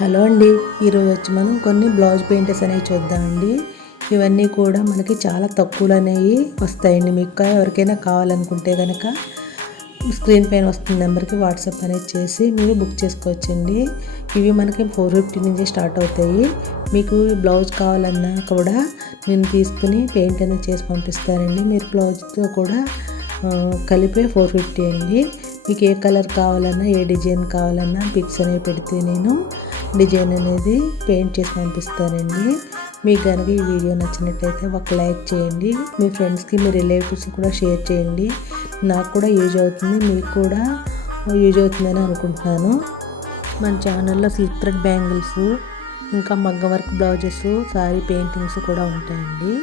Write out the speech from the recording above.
Hello అండి, ఈరోజు వచ్చి మనం కొన్ని బ్లౌజ్ పెయింటర్స్ అనేవి చూద్దామండి. ఇవన్నీ కూడా మనకి చాలా తక్కువలో అనేవి వస్తాయండి. మీకు ఎవరికైనా కావాలనుకుంటే కనుక స్క్రీన్ పైన వస్తున్న నెంబర్కి వాట్సాప్ అనేది చేసి మీరు బుక్ చేసుకోవచ్చండి. ఇవి మనకి 450 నుంచి స్టార్ట్ అవుతాయి. మీకు బ్లౌజ్ కావాలన్నా కూడా నేను తీసుకుని పెయింట్ అనేది చేసి పంపిస్తానండి. మీరు బ్లౌజ్తో కూడా కలిపే 450 అండి. మీకు ఏ కలర్ కావాలన్నా ఏ డిజైన్ కావాలన్నా పిక్స్ అనేవి పెడితే నేను డిజైన్ అనేది పెయింట్ చేసి పంపిస్తానండి. మీకు కనుక ఈ వీడియో నచ్చినట్టయితే ఒక లైక్ చేయండి. మీ ఫ్రెండ్స్కి మీ రిలేటివ్స్కి కూడా షేర్ చేయండి. నాకు కూడా యూజ్ అవుతుంది, మీకు కూడా యూజ్ అవుతుందని అనుకుంటున్నాను. మన ఛానల్లో సిల్క్ థ్రెడ్ బ్యాంగిల్స్, ఇంకా మగ్గం వర్క్ బ్లౌజెస్, సారీ పెయింటింగ్స్ కూడా ఉంటాయండి.